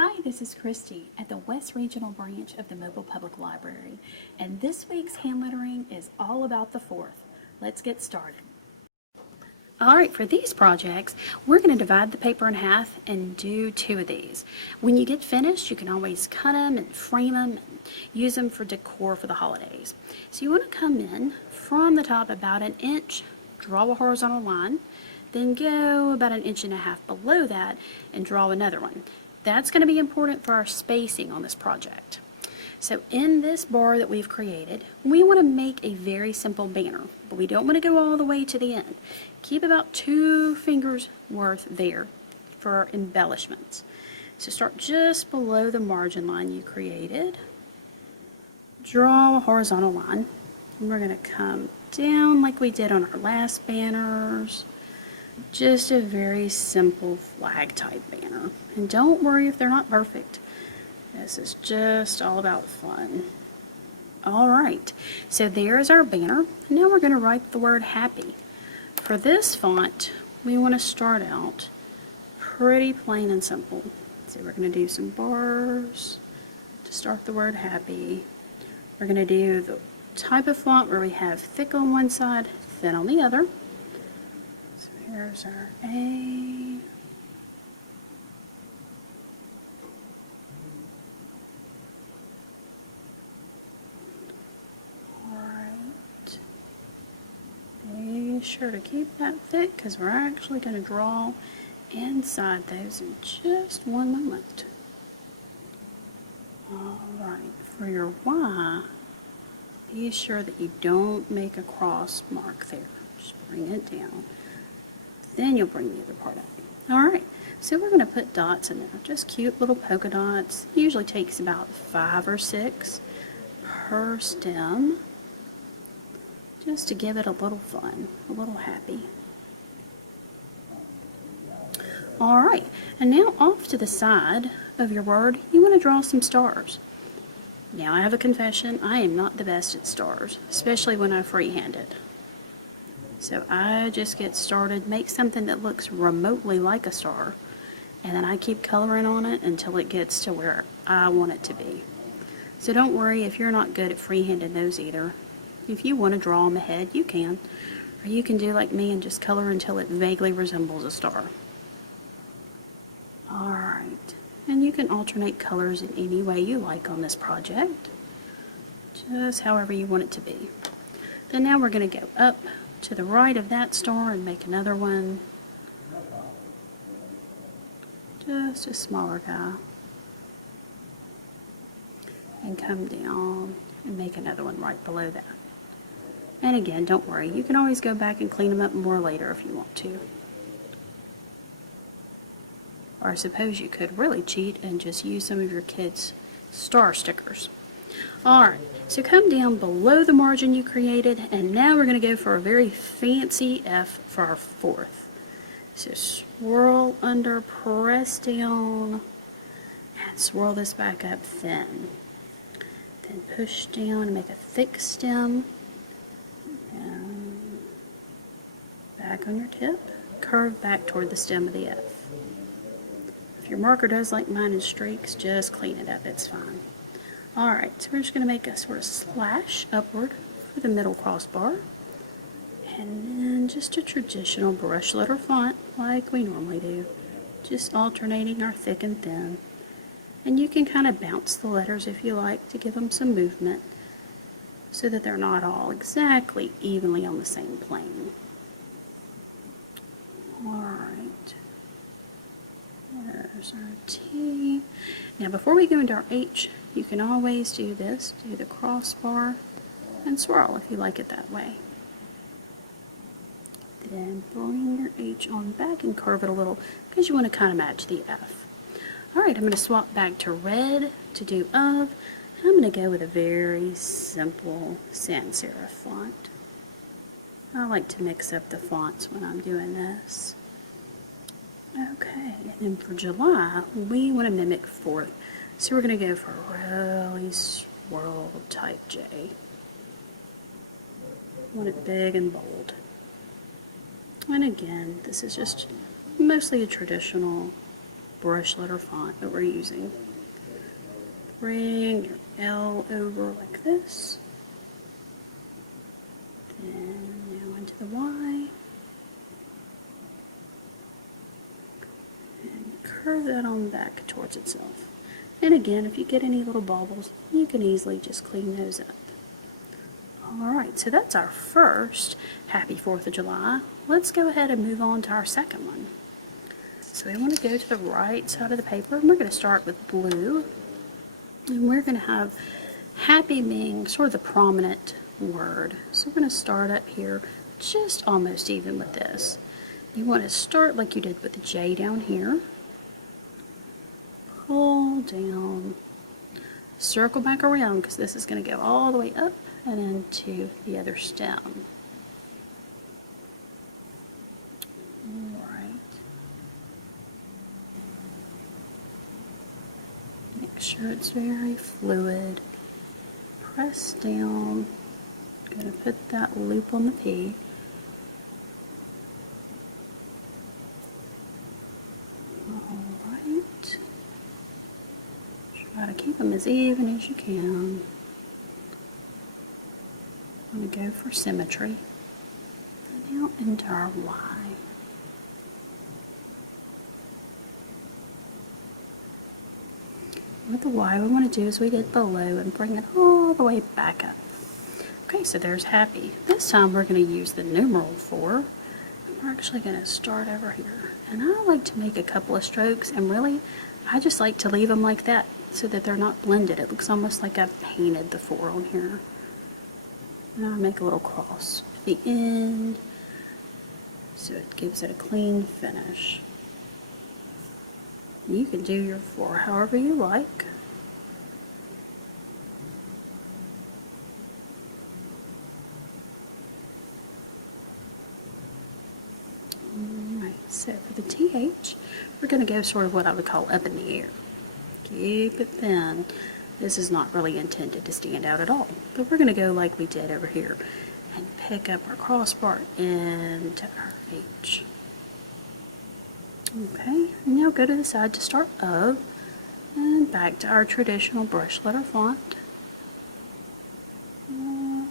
Hi, this is Christy at the West Regional Branch of the Mobile Public Library, and this week's hand lettering is all about the 4th. Let's get started. Alright, for these projects, we're going to divide the paper in half and do 2 of these. When you get finished, you can always cut them and frame them and use them for decor for the holidays. So you want to come in from the top about an inch, draw a horizontal line, then go about an inch and a half below that and draw another one. That's going to be important for our spacing on this project. So in this bar that we've created, we want to make a very simple banner, but we don't want to go all the way to the end. Keep about 2 fingers worth there for our embellishments. So start just below the margin line you created. Draw a horizontal line, and we're going to come down like we did on our last banners. Just a very simple flag type banner. And don't worry if they're not perfect. This is just all about fun. Alright, so there's our banner. Now we're going to write the word happy. For this font, we want to start out pretty plain and simple. So we're going to do some bars to start the word happy. We're going to do the type of font where we have thick on one side, thin on the other. So here's our A. Alright. Be sure to keep that thick because we're actually going to draw inside those in just one moment. Alright, for your Y, be sure that you don't make a cross mark there. Just bring it down. Then you'll bring the other part up. Alright, so we're going to put dots in there. Just cute little polka dots. Usually takes about 5 or 6 per stem. Just to give it a little fun, a little happy. Alright, and now off to the side of your word, you want to draw some stars. Now I have a confession, I am not the best at stars, especially when I freehand it. So I just get started, make something that looks remotely like a star, and then I keep coloring on it until it gets to where I want it to be. So don't worry if you're not good at freehanding those either. If you want to draw them ahead, you can. Or you can do like me and just color until it vaguely resembles a star. Alright, and you can alternate colors in any way you like on this project. Just however you want it to be. Then now we're going to go up to the right of that star and make another one. Just a smaller guy. And come down and make another one right below that. And again, don't worry, you can always go back and clean them up more later if you want to. Or I suppose you could really cheat and just use some of your kids' star stickers. Alright, so come down below the margin you created, and now we're going to go for a very fancy F for our 4th. So swirl under, press down, and swirl this back up thin. Then push down and make a thick stem. And back on your tip, curve back toward the stem of the F. If your marker does like mine in streaks, just clean it up, it's fine. Alright, so we're just going to make a sort of slash upward for the middle crossbar. And then just a traditional brush letter font like we normally do. Just alternating our thick and thin. And you can kind of bounce the letters if you like to give them some movement so that they're not all exactly evenly on the same plane. Alright. There's our T. Now before we go into our H, you can always do this, do the crossbar and swirl if you like it that way. Then bring your H on back and curve it a little because you want to kind of match the F. Alright, I'm going to swap back to red to do of. And I'm going to go with a very simple sans serif font. I like to mix up the fonts when I'm doing this. Okay, and then for July, we want to mimic 4th. So we're going to go for a really swirl type J. Want it big and bold. And again, this is just mostly a traditional brush letter font that we're using. Bring your L over like this. Then now into the Y. And curve that on back towards itself. And again, if you get any little baubles, you can easily just clean those up. Alright, so that's our first Happy 4th of July. Let's go ahead and move on to our second one. So we want to go to the right side of the paper, and we're going to start with blue. And we're going to have happy being sort of the prominent word. So we're going to start up here just almost even with this. You want to start like you did with the J down here. Pull down, circle back around because this is going to go all the way up and into the other stem. Alright. Make sure it's very fluid. Press down. I'm going to put that loop on the P. Alright. Try to keep them as even as you can. I'm going to go for symmetry. And now into our Y. With the Y, what we want to do is we get below and bring it all the way back up. Okay, so there's happy. This time we're going to use the numeral 4. We're actually going to start over here. And I like to make a couple of strokes, and really, I just like to leave them like that so that they're not blended. It looks almost like I've painted the 4 on here. And I'll make a little cross at the end so it gives it a clean finish. You can do your 4 however you like. Alright, so for the TH, we're going to go sort of what I would call up in the air. Keep it thin. This is not really intended to stand out at all, but we're going to go like we did over here and pick up our crossbar into our H. Okay, and now go to the side to start of, and back to our traditional brush letter font. Up,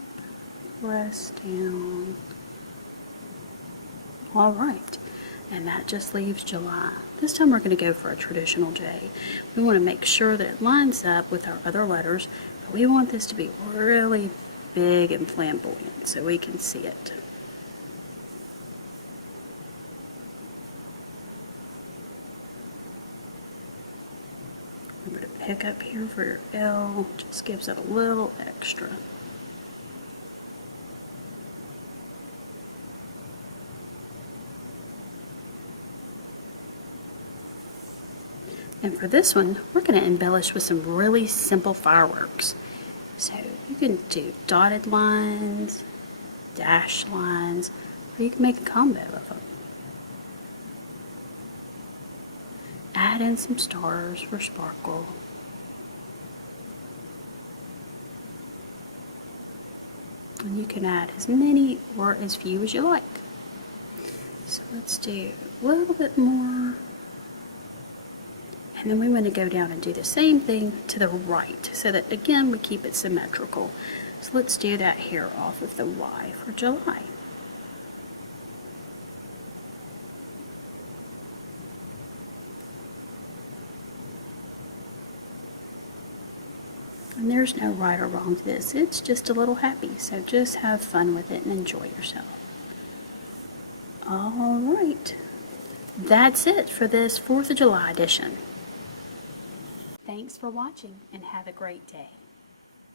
press down. Alright, and that just leaves July. This time we're going to go for a traditional J. We want to make sure that it lines up with our other letters, but we want this to be really big and flamboyant so we can see it. Remember to pick up here for your L, just gives it a little extra. And for this one, we're going to embellish with some really simple fireworks. So you can do dotted lines, dashed lines, or you can make a combo of them. Add in some stars for sparkle. And you can add as many or as few as you like. So let's do a little bit more. And then we want to go down and do the same thing to the right so that again we keep it symmetrical. So let's do that here off of the Y for July. And there's no right or wrong to this. It's just a little happy. So just have fun with it and enjoy yourself. Alright. That's it for this 4th of July edition. Thanks for watching and have a great day.